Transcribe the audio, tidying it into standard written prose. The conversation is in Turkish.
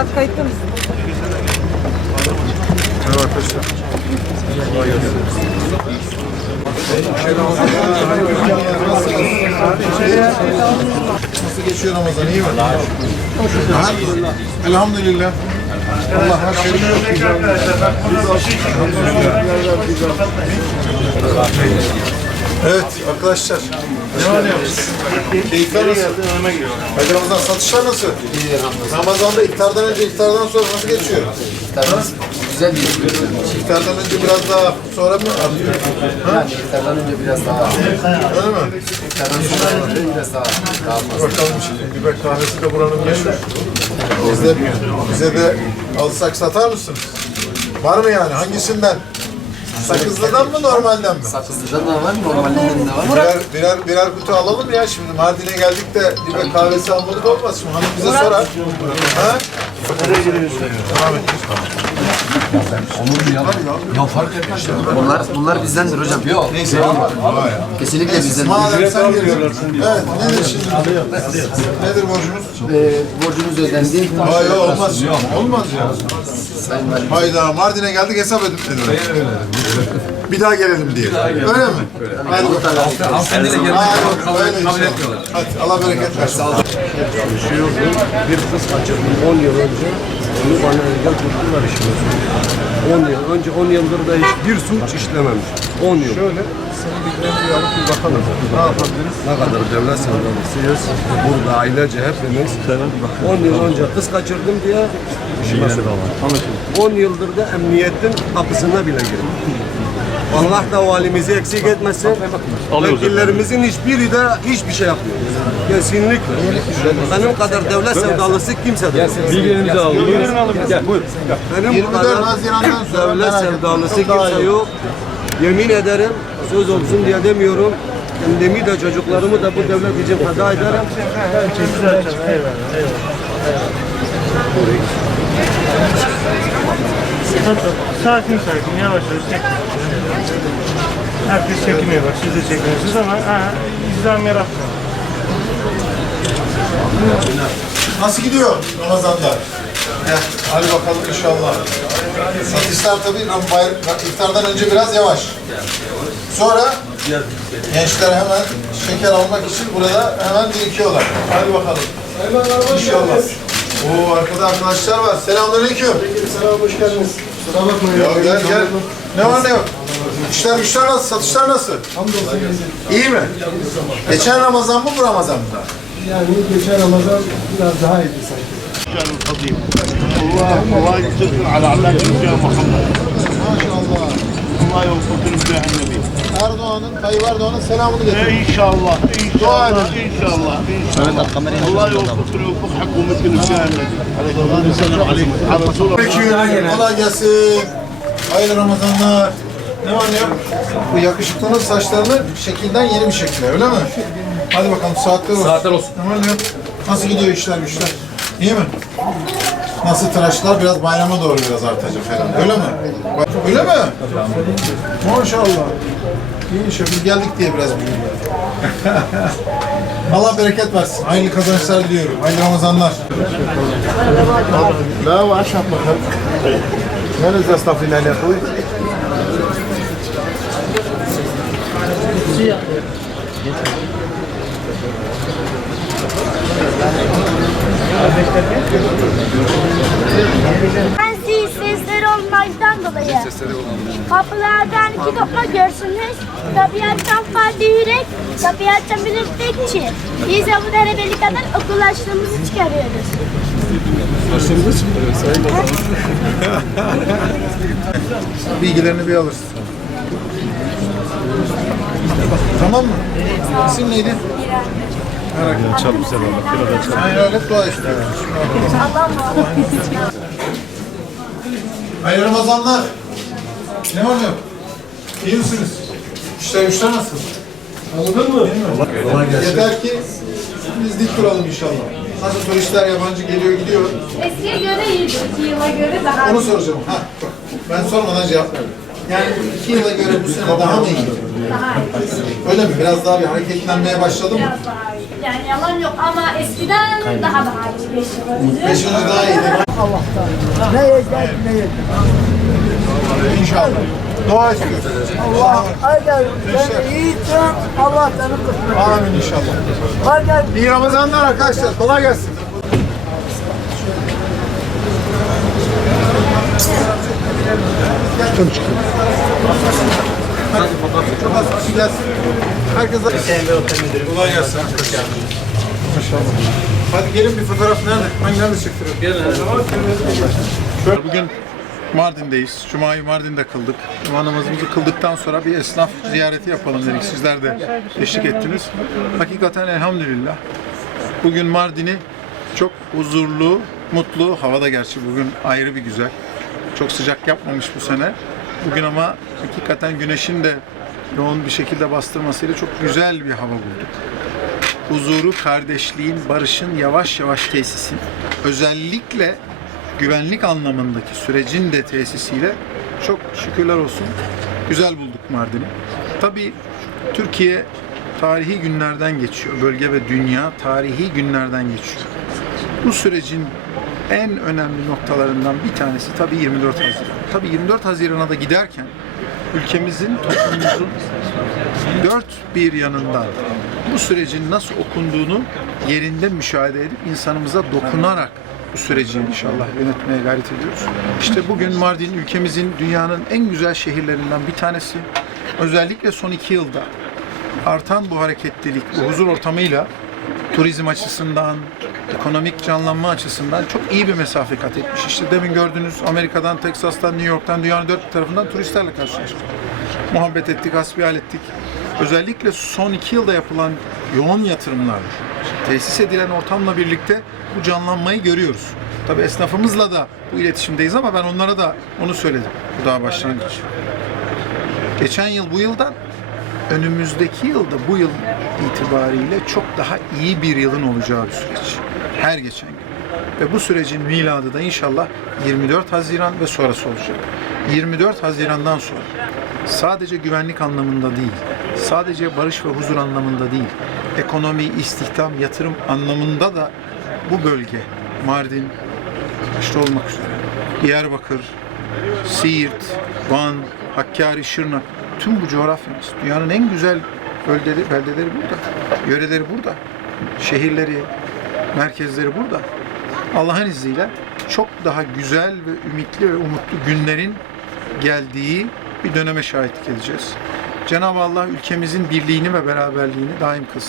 Murat kayıtta mısın? Merhaba arkadaşlar. Kolay gelsin. Nasıl geçiyor Ramazan? İyi mi? Elhamdülillah. Allah her şeyi çok güzel. Evet arkadaşlar. Ne var ne yok? Keyifler nasıl? Hadi Ramazan, satışlar nasıl? Ramazan'da iftardan önce, iftardan sonra nasıl geçiyor? Güzel bir İftardan önce biraz daha, sonra mı artıyor? yani iftardan önce biraz daha Öyle mi? iftardan sonra biraz daha fazla. Bakalım şimdi. Dibek kahvesi de buranın meşhur. Bize de alsak satar mısınız? Var mı yani? Hangisinden? Sakızlıdan mı, normalden mi? Sakızlı'da da var, normalinde de var. Birer kutu alalım ya şimdi. Mardin'e geldik de Dibek kahvesi almadık olmaz. Şimdi hanım bize sorar. Ha? Devam et. Ya fark etmez. Bunlar bizdendir hocam. Yok. Neyse. Kesinlikle bizdendir. Madem sen geliyorsun. Evet. Nedir şimdi? Nedir borcumuz? Borcunuz ödendi. Hayır olmaz. Olmaz ya. Sayın Valim. Hayda, Mardin'e geldik, hesap edip dediler. Bir daha gelelim diye. Öyle mi? Hadi bakalım. Hanımefendiyle gelip kabul etmiyorlar. Hadi Allah bereket versin. Çalışıyordum. Bir kız kaçırdım 10 yıl önce. Onu bana engel tuttular işime. 10 yıl. Önce 10 yıldır da hiçbir suç işlememiş. 10 yıl. Şöyle, senin bilgilerini bir alıp bir bakalım. Ne yapabiliriz? Ne kadar devlet sevdalısıyız. Burada ailece hepimiz. 10 yıl önce kız kaçırdım diye işime sürüyorlar. 10 yıldır da emniyetin kapısına bile girdim. Allah da valimizi eksik etmesin. Vekillerimizin hiçbiri de hiçbir şey yapmıyor. Kesinlikle. Benim kadar devlet sevdalısı kimse de yok. Bilgilerinizi alalım. Gel buyur. Benim 24 kadar Haziran'dan sonra devlet merak etme. sevdalısı Çok daha kimse iyi. yok. Yemin ederim söz olsun diye demiyorum. Kendimi de çocuklarımı da bu devlet için feda ederim. Sakin sakin yavaş yavaş. Herkes çekiniyor bak, siz de çekiniyorsunuz ama izdiham yaratmıyor. Nasıl gidiyor Ramazan'da? Hadi bakalım inşallah. Satışlar tabii iftardan önce biraz yavaş. Sonra gençler hemen şeker almak için burada hemen birikiyorlar. Hadi bakalım. İnşallah. Oo, arkada arkadaşlar var. Selamünaleyküm. Selam, hoş geldiniz. Kusura bakmayın. Ya gel. Ne var ne yok? İşler güçler nasıl? Satışlar nasıl? İyi mi? Geçen Ramazan mı, bu Ramazan mı? Yani geçen Ramazan biraz daha iyiydi sanki. الله يجزيكم على اعلانكم يا محمد. Maşallah. الله يوفقكم بجاه النبي. Tayyip Erdoğan'ın selamını getirin. ان شاء الله ان شاء الله ان شاء الله الله يوفقكم ويوفق حكومتكم بجاه النبي. عليه الصلاه والسلام على رسول الله. Kolay gelsin. Hayırlı Ramazanlar. Ne var ne yok? Bu yakışıklının saçlarını şekilden yeni bir şekilde, öyle mi? Hadi bakalım, saatler olsun. Saatler olsun. Ne var ne yok? Nasıl gidiyor işler güçler? İyi mi? Nasıl tıraşlar? Biraz bayrama doğru biraz artacak herhalde. Öyle mi? Öyle mi? Maşallah. İyi iş. Biz geldik diye biraz büyüdük. Allah bereket versin. Hayırlı kazançlar diliyorum. Hayırlı Ramazanlar. لا واشهد بخير. من استغفر يا اخوي. Ben sesleri olmaktan dolayı kapılardan iki lokma görsünüz, tabiattan farklı yürek, tabiattan bilir bekçi. Biz de bu derebeli kadar okullaştığımızı çıkarıyoruz. Bilgilerini bir alırsın. Tamam mı? İsim neydi? Merak etme. Çok güzel oldu. Sen öyle dua işte. Hayırlı Ramazanlar. Ne var ne yok? İyi misiniz? İşler güçler nasıl? Anladın mı? Yeter ki biz dik duralım inşallah. Nasıl turistler yabancı geliyor gidiyor. Eskiye göre iyidir, 2 yıla göre daha Onu soracağım. Ha, bak. Ben sormadan cevap veriyorum. Yani 2 yıla göre bu sene daha mı iyi? iyi. Öyle mi? Biraz daha bir hareketlenmeye başladı mı? Yani yalan yok ama eskiden daha iyi. 5 yıl. 5. daha iyiydi. Ne yiyecek ne yiyecek. İnşallah. Dua istiyoruz. Allah agar sen iyisin Allah seni kısmet. Amin inşallah. Agar İyi Ramazanlar arkadaşlar. Kolay gelsin. Çok az kişi gelsin. Herkese kolay gelsin. Maşallah. Hadi gelin bir fotoğraf nerede? Nerede çektiriyoruz? Şöyle bugün Mardin'deyiz. Cuma'yı Mardin'de kıldık. Cuma namazımızı kıldıktan sonra bir esnaf ziyareti yapalım dedik. Sizler de eşlik ettiniz. Hakikaten elhamdülillah. Bugün Mardin'i çok huzurlu, mutlu, havada gerçi bugün ayrı bir güzel. Çok sıcak yapmamış bu sene. Bugün ama hakikaten güneşin de yoğun bir şekilde bastırmasıyla çok güzel bir hava bulduk. Huzuru, kardeşliğin, barışın yavaş yavaş tesisin, özellikle güvenlik anlamındaki sürecin de tesisiyle çok şükürler olsun güzel bulduk Mardin'i. Tabii Türkiye tarihi günlerden geçiyor. Bölge ve dünya tarihi günlerden geçiyor. Bu sürecin en önemli noktalarından bir tanesi tabii 24 Haziran. Tabii 24 Haziran'a da giderken ülkemizin, toplumumuzun dört bir yanından bu sürecin nasıl okunduğunu yerinde müşahede edip insanımıza dokunarak bu süreci inşallah yönetmeye gayret ediyoruz. İşte bugün Mardin ülkemizin dünyanın en güzel şehirlerinden bir tanesi. Özellikle son 2 yılda artan bu hareketlilik, bu huzur ortamıyla turizm açısından, ekonomik canlanma açısından çok iyi bir mesafe kat etmiş. İşte demin gördünüz Amerika'dan, Teksas'tan, New York'tan, dünyanın dört bir tarafından turistlerle karşılaştık. Muhabbet ettik, hasbihal ettik. Özellikle son 2 yılda yapılan yoğun yatırımlarla, tesis edilen ortamla birlikte bu canlanmayı görüyoruz. Tabii esnafımızla da bu iletişimdeyiz ama ben onlara da onu söyledim. Bu daha başlangıç. Geçen yıl bu yıldan önümüzdeki yılda bu yıl itibariyle çok daha iyi bir yılın olacağı bir süreç. Her geçen gün. Ve bu sürecin miladı da inşallah 24 Haziran ve sonrası olacak. 24 Haziran'dan sonra sadece güvenlik anlamında değil, sadece barış ve huzur anlamında değil, ekonomi, istihdam, yatırım anlamında da bu bölge, Mardin başta olmak üzere, Diyarbakır, Siirt, Van, Hakkari, Şırnak, tüm bu coğrafyamız, dünyanın en güzel beldeleri burada, yöreleri burada, şehirleri, merkezleri burada. Allah'ın izniyle çok daha güzel ve ümitli ve umutlu günlerin geldiği bir döneme şahitlik edeceğiz. Cenab-ı Allah ülkemizin birliğini ve beraberliğini daim kılsın.